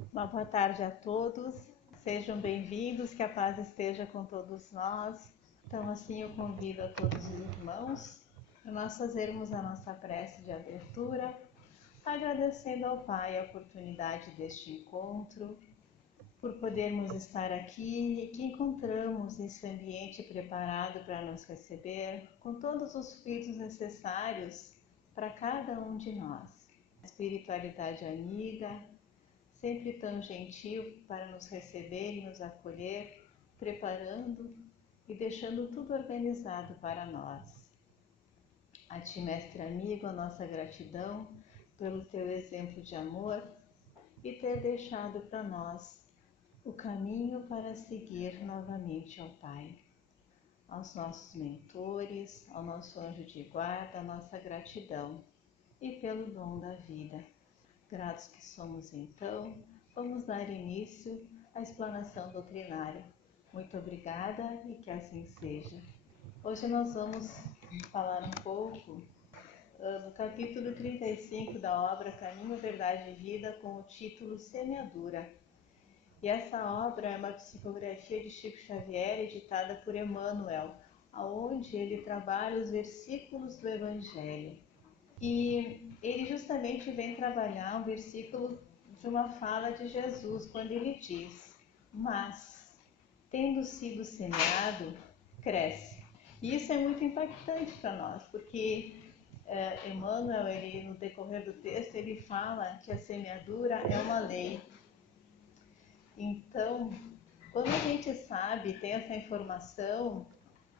Uma boa tarde a todos, sejam bem-vindos, que a paz esteja com todos nós. Então, assim, eu convido a todos os irmãos para nós fazermos a nossa prece de abertura, agradecendo ao Pai a oportunidade deste encontro, por podermos estar aqui e que encontramos esse ambiente preparado para nos receber, com todos os frutos necessários para cada um de nós. Espiritualidade amiga, sempre tão gentil para nos receber e nos acolher, preparando e deixando tudo organizado para nós. A Ti, Mestre amigo, a nossa gratidão pelo Teu exemplo de amor e ter deixado para nós o caminho para seguir novamente ao Pai. Aos nossos mentores, ao nosso anjo de guarda, a nossa gratidão e pelo dom da vida. Gratos que somos, então, vamos dar início à explanação doutrinária. Muito obrigada e que assim seja. Hoje nós vamos falar um pouco do capítulo 35 da obra Caminho, Verdade e Vida, com o título Semeadura. E essa obra é uma psicografia de Chico Xavier, editada por Emmanuel, onde ele trabalha os versículos do Evangelho. E ele justamente vem trabalhar um versículo de uma fala de Jesus, quando ele diz: mas, tendo sido semeado, cresce. E isso é muito impactante para nós, porque Emmanuel, no decorrer do texto, ele fala que a semeadura é uma lei. Então, quando a gente sabe, tem essa informação,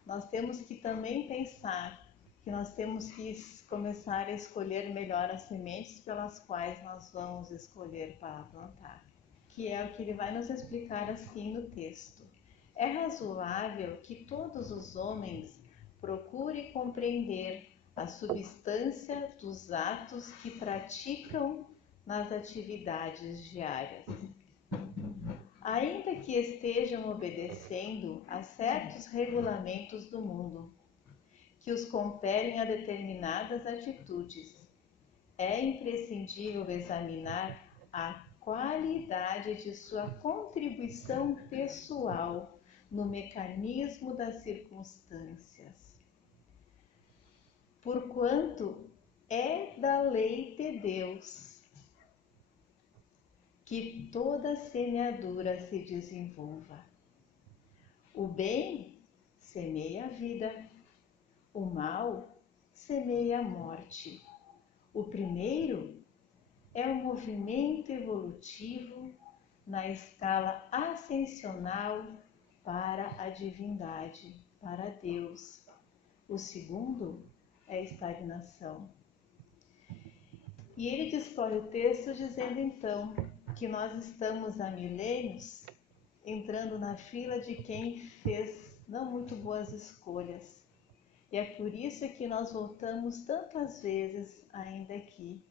nós temos que também pensar que nós temos que começar a escolher melhor as sementes pelas quais nós vamos escolher para plantar, que é o que ele vai nos explicar assim no texto. É razoável que todos os homens procurem compreender a substância dos atos que praticam nas atividades diárias, ainda que estejam obedecendo a certos regulamentos do mundo, que os compelem a determinadas atitudes. É imprescindível examinar a qualidade de sua contribuição pessoal no mecanismo das circunstâncias, porquanto é da lei de Deus que toda semeadura se desenvolva. O bem semeia a vida, o mal semeia a morte. O primeiro é o movimento evolutivo na escala ascensional para a divindade, para Deus. O segundo é a estagnação. E ele dispõe o texto dizendo então que nós estamos há milênios entrando na fila de quem fez não muito boas escolhas. E é por isso que nós voltamos tantas vezes ainda aqui,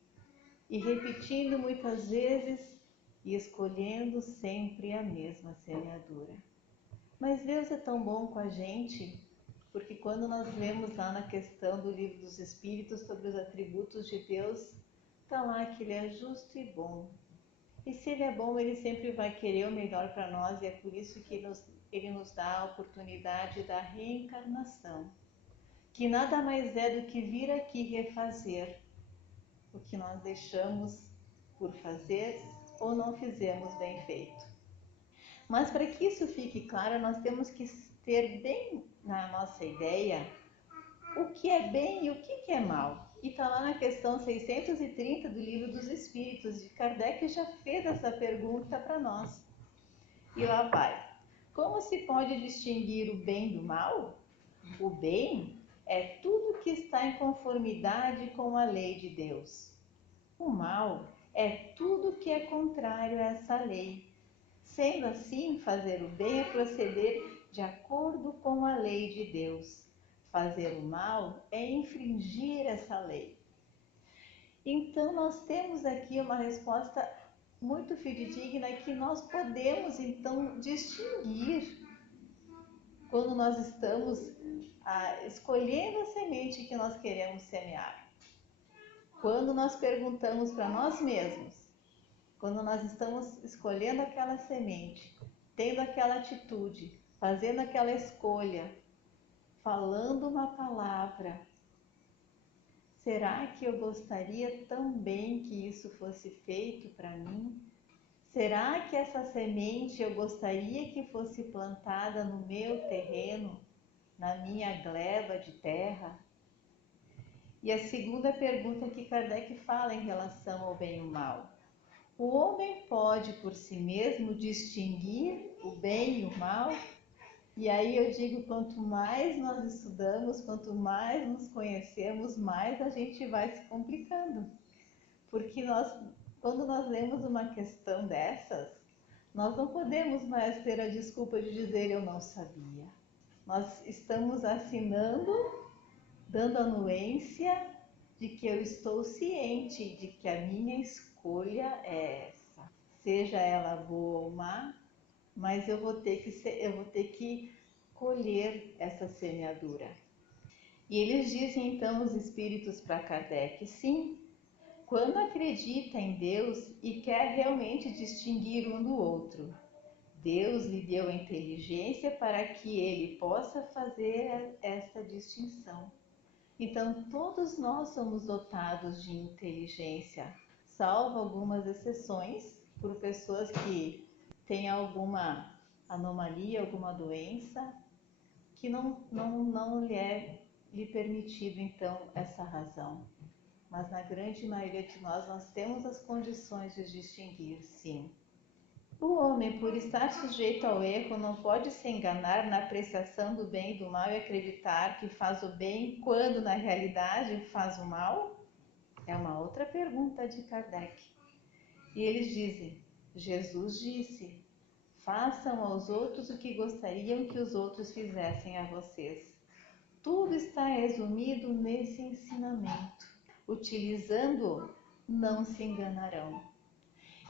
e repetindo muitas vezes e escolhendo sempre a mesma semeadura. Mas Deus é tão bom com a gente, porque quando nós lemos lá na questão do Livro dos Espíritos sobre os atributos de Deus, está lá que Ele é justo e bom. E se Ele é bom, Ele sempre vai querer o melhor para nós, e é por isso que Ele nos dá a oportunidade da reencarnação, que nada mais é do que vir aqui refazer o que nós deixamos por fazer ou não fizemos bem feito. Mas para que isso fique claro, nós temos que ter bem na nossa ideia o que é bem e o que é mal. E está lá na questão 630 do Livro dos Espíritos, de Kardec já fez essa pergunta para nós. E lá vai. Como se pode distinguir o bem do mal? O bem é tudo que está em conformidade com a lei de Deus. O mal é tudo que é contrário a essa lei. Sendo assim, fazer o bem é proceder de acordo com a lei de Deus. Fazer o mal é infringir essa lei. Então, nós temos aqui uma resposta muito fidedigna que nós podemos, então, distinguir quando nós estamos escolhendo a semente que nós queremos semear. Quando nós perguntamos para nós mesmos, quando nós estamos escolhendo aquela semente, tendo aquela atitude, fazendo aquela escolha, falando uma palavra, será que eu gostaria também que isso fosse feito para mim? Será que essa semente eu gostaria que fosse plantada no meu terreno, na minha gleba de terra? E a segunda pergunta que Kardec fala em relação ao bem e o mal. O homem pode por si mesmo distinguir o bem e o mal? E aí eu digo, quanto mais nós estudamos, quanto mais nos conhecemos, mais a gente vai se complicando. Porque quando nós lemos uma questão dessas, nós não podemos mais ter a desculpa de dizer eu não sabia. Nós estamos assinando, dando anuência de que eu estou ciente de que a minha escolha é essa. Seja ela boa ou má, mas eu vou ter que colher essa semeadura. E eles dizem então, os espíritos, para Kardec, sim, quando acredita em Deus e quer realmente distinguir um do outro, Deus lhe deu a inteligência para que ele possa fazer essa distinção. Então, todos nós somos dotados de inteligência, salvo algumas exceções, por pessoas que têm alguma anomalia, alguma doença, que não lhe permitido, então, essa razão. Mas na grande maioria de nós temos as condições de distinguir, sim. O homem, por estar sujeito ao erro, não pode se enganar na apreciação do bem e do mal e acreditar que faz o bem quando na realidade faz o mal? É uma outra pergunta de Kardec. E eles dizem, Jesus disse, façam aos outros o que gostariam que os outros fizessem a vocês. Tudo está resumido nesse ensinamento. Utilizando-o, não se enganarão.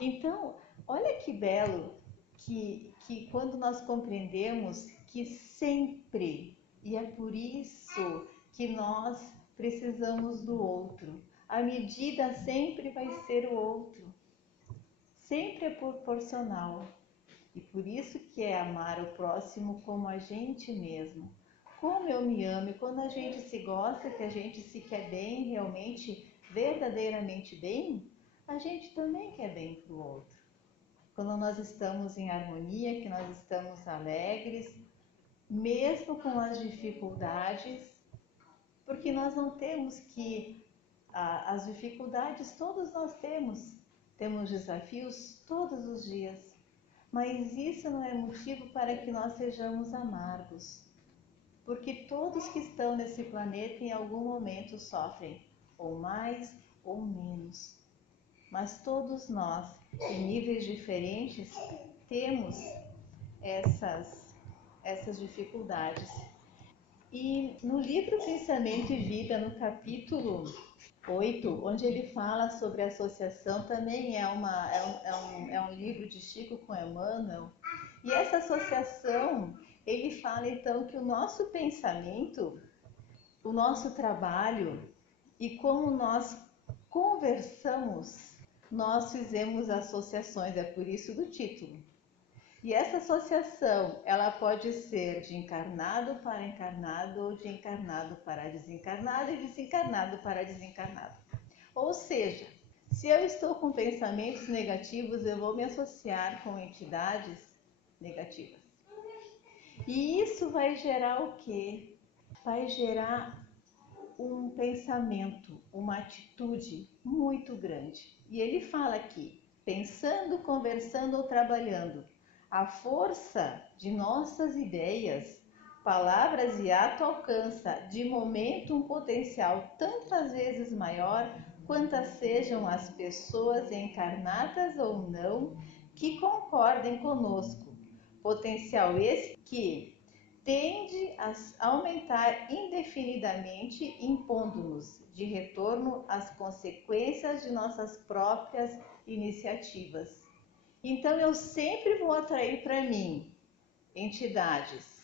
Então, olha que belo que quando nós compreendemos que sempre, e é por isso que nós precisamos do outro, a medida sempre vai ser o outro, sempre é proporcional. E por isso que é amar o próximo como a gente mesmo. Como eu me amo, e quando a gente se gosta, que a gente se quer bem, realmente, verdadeiramente bem, a gente também quer bem para o outro. Quando nós estamos em harmonia, que nós estamos alegres, mesmo com as dificuldades, porque nós não temos que... As dificuldades todos nós temos desafios todos os dias. Mas isso não é motivo para que nós sejamos amargos, porque todos que estão nesse planeta em algum momento sofrem, ou mais ou menos. Mas todos nós, em níveis diferentes, temos essas dificuldades. E no livro Pensamento e Vida, no capítulo 8, onde ele fala sobre associação, também é um livro de Chico com Emmanuel. E essa associação, ele fala então que o nosso pensamento, o nosso trabalho e como nós conversamos, nós fizemos associações, é por isso do título. E essa associação, ela pode ser de encarnado para encarnado ou de encarnado para desencarnado e desencarnado para desencarnado. Ou seja, se eu estou com pensamentos negativos, eu vou me associar com entidades negativas. E isso vai gerar o quê? Vai gerar um pensamento, uma atitude muito grande. E ele fala aqui, pensando, conversando ou trabalhando, a força de nossas ideias, palavras e ato alcança de momento um potencial tantas vezes maior quantas sejam as pessoas encarnadas ou não que concordem conosco. Potencial esse que tende a aumentar indefinidamente, impondo-nos de retorno às consequências de nossas próprias iniciativas. Então eu sempre vou atrair para mim entidades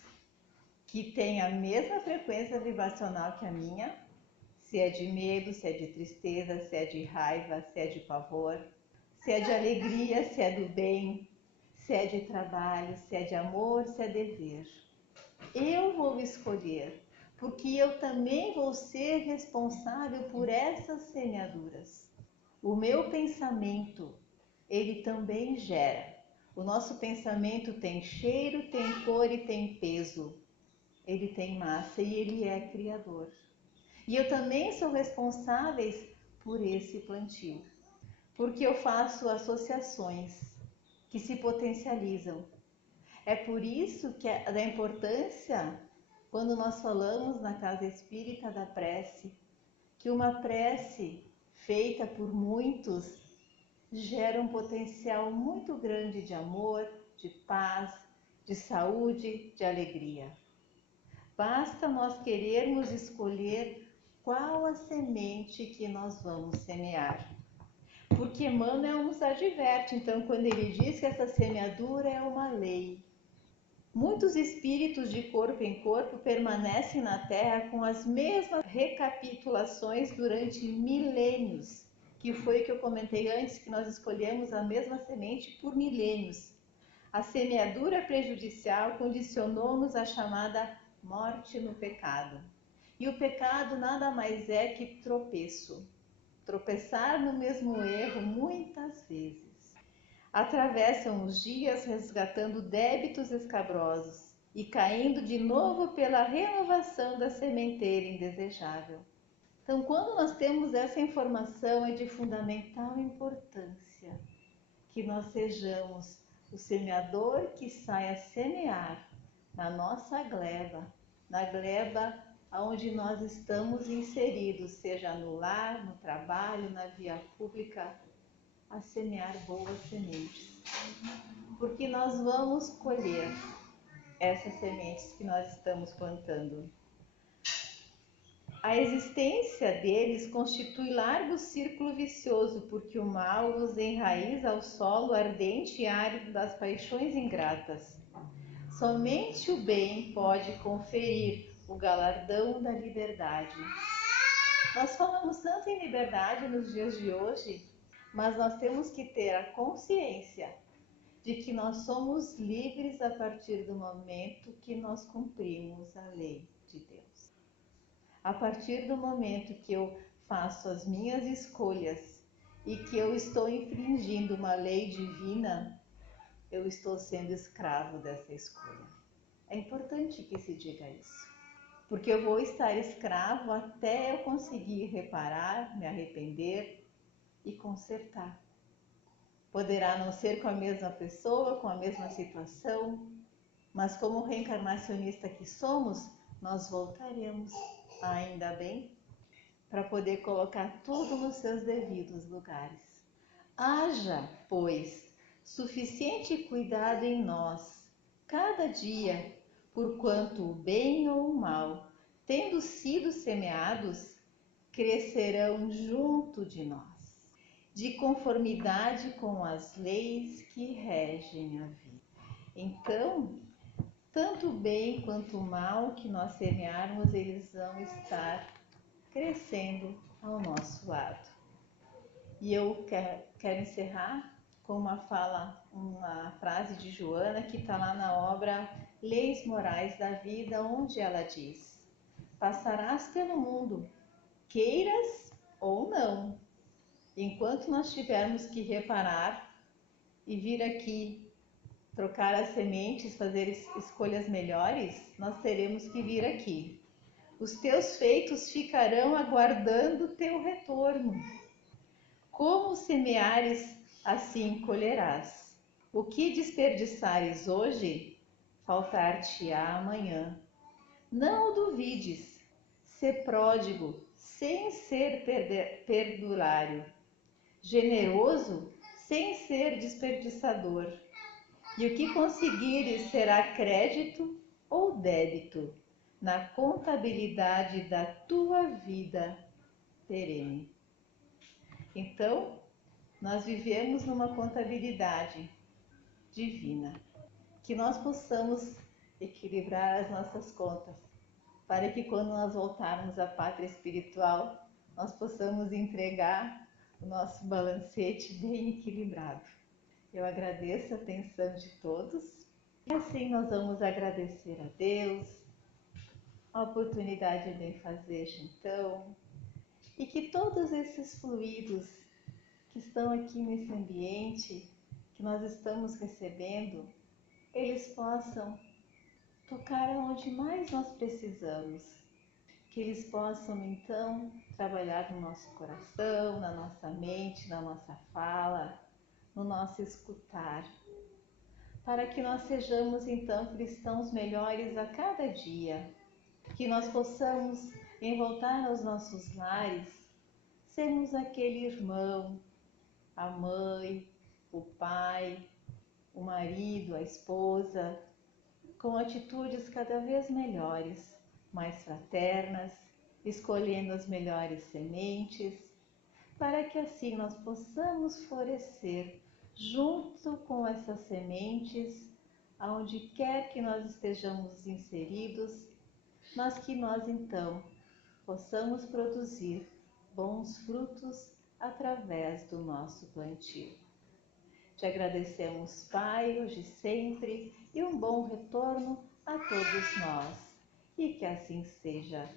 que têm a mesma frequência vibracional que a minha, se é de medo, se é de tristeza, se é de raiva, se é de pavor, se é de alegria, se é do bem, se é de trabalho, se é de amor, se é dever. Eu vou escolher, porque eu também vou ser responsável por essas semeaduras. O meu pensamento, ele também gera. O nosso pensamento tem cheiro, tem cor e tem peso. Ele tem massa e ele é criador. E eu também sou responsável por esse plantio, porque eu faço associações que se potencializam. É por isso que é da importância, quando nós falamos na casa espírita da prece, que uma prece feita por muitos gera um potencial muito grande de amor, de paz, de saúde, de alegria. Basta nós querermos escolher qual a semente que nós vamos semear. Porque Emmanuel nos adverte, então, quando ele diz que essa semeadura é uma lei. Muitos espíritos de corpo em corpo permanecem na Terra com as mesmas recapitulações durante milênios, que foi o que eu comentei antes, que nós escolhemos a mesma semente por milênios. A semeadura prejudicial condicionou-nos à chamada morte no pecado. E o pecado nada mais é que tropeço. Tropeçar no mesmo erro muitas vezes. Atravessam os dias resgatando débitos escabrosos e caindo de novo pela renovação da sementeira indesejável. Então, quando nós temos essa informação, é de fundamental importância que nós sejamos o semeador que sai a semear na nossa gleba, na gleba onde nós estamos inseridos, seja no lar, no trabalho, na via pública, a semear boas sementes. Porque nós vamos colher essas sementes que nós estamos plantando. A existência deles constitui largo círculo vicioso, porque o mal os enraiza ao solo ardente e árido das paixões ingratas. Somente o bem pode conferir o galardão da liberdade. Nós falamos tanto em liberdade nos dias de hoje, mas nós temos que ter a consciência de que nós somos livres a partir do momento que nós cumprimos a lei de Deus. A partir do momento que eu faço as minhas escolhas e que eu estou infringindo uma lei divina, eu estou sendo escravo dessa escolha. É importante que se diga isso, porque eu vou estar escravo até eu conseguir reparar, me arrepender e consertar. Poderá não ser com a mesma pessoa, com a mesma situação, mas como reencarnacionista que somos, nós voltaremos, ainda bem, para poder colocar tudo nos seus devidos lugares. Haja, pois, suficiente cuidado em nós, cada dia, porquanto o bem ou o mal, tendo sido semeados, crescerão junto de nós, de conformidade com as leis que regem a vida. Então, tanto o bem quanto o mal que nós semearmos, eles vão estar crescendo ao nosso lado. E eu quero encerrar com uma frase de Joana que está lá na obra Leis Morais da Vida, onde ela diz: passarás pelo mundo, queiras ou não. Enquanto nós tivermos que reparar e vir aqui trocar as sementes, fazer escolhas melhores, nós teremos que vir aqui. Os teus feitos ficarão aguardando o teu retorno. Como semeares, assim colherás. O que desperdiçares hoje, faltar-te-á amanhã. Não o duvides, ser pródigo, sem ser perdulário, generoso, sem ser desperdiçador. E o que conseguires será crédito ou débito na contabilidade da tua vida perene. Então, nós vivemos numa contabilidade divina, que nós possamos equilibrar as nossas contas, para que quando nós voltarmos à pátria espiritual, nós possamos entregar o nosso balancete bem equilibrado. Eu agradeço a atenção de todos e assim nós vamos agradecer a Deus a oportunidade de benfazejo então, e que todos esses fluidos que estão aqui nesse ambiente que nós estamos recebendo, eles possam tocar aonde mais nós precisamos, que eles possam então trabalhar no nosso coração, na nossa mente, na nossa fala, no nosso escutar, para que nós sejamos então cristãos melhores a cada dia, que nós possamos, em voltar aos nossos lares, sermos aquele irmão, a mãe, o pai, o marido, a esposa, com atitudes cada vez melhores, mais fraternas, escolhendo as melhores sementes, para que assim nós possamos florescer junto com essas sementes, aonde quer que nós estejamos inseridos, mas que nós então possamos produzir bons frutos através do nosso plantio. Te agradecemos, Pai, hoje e sempre, e um bom retorno a todos nós. E que assim seja.